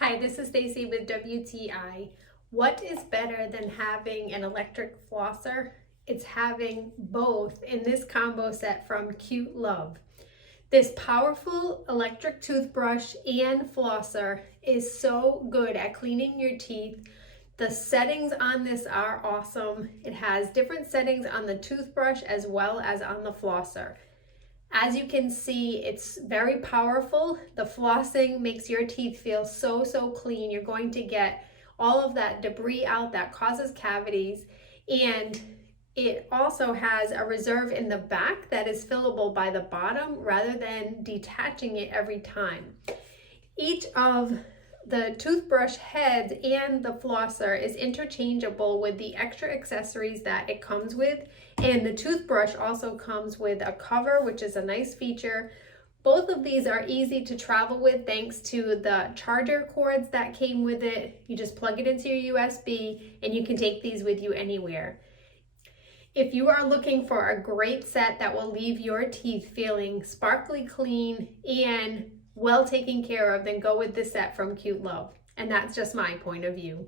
Hi, this is Stacy with WTI. What is better than having an electric flosser? It's having both in this combo set from Cutelove. This powerful electric toothbrush and flosser is so good at cleaning your teeth. The settings on this are awesome. It has different settings on the toothbrush as well as on the flosser. As you can see, it's very powerful. The flossing makes your teeth feel so clean. You're going to get all of that debris out that causes cavities. And it also has a reserve in the back that is fillable by the bottom rather than detaching it every time. Each of the toothbrush heads and the flosser is interchangeable with the extra accessories that it comes with. And the toothbrush also comes with a cover, which is a nice feature. Both of these are easy to travel with thanks to the charger cords that came with it. You just plug it into your USB and you can take these with you anywhere. If you are looking for a great set that will leave your teeth feeling sparkly clean and well taken care of, then go with this set from Cutelove. And that's just my point of view.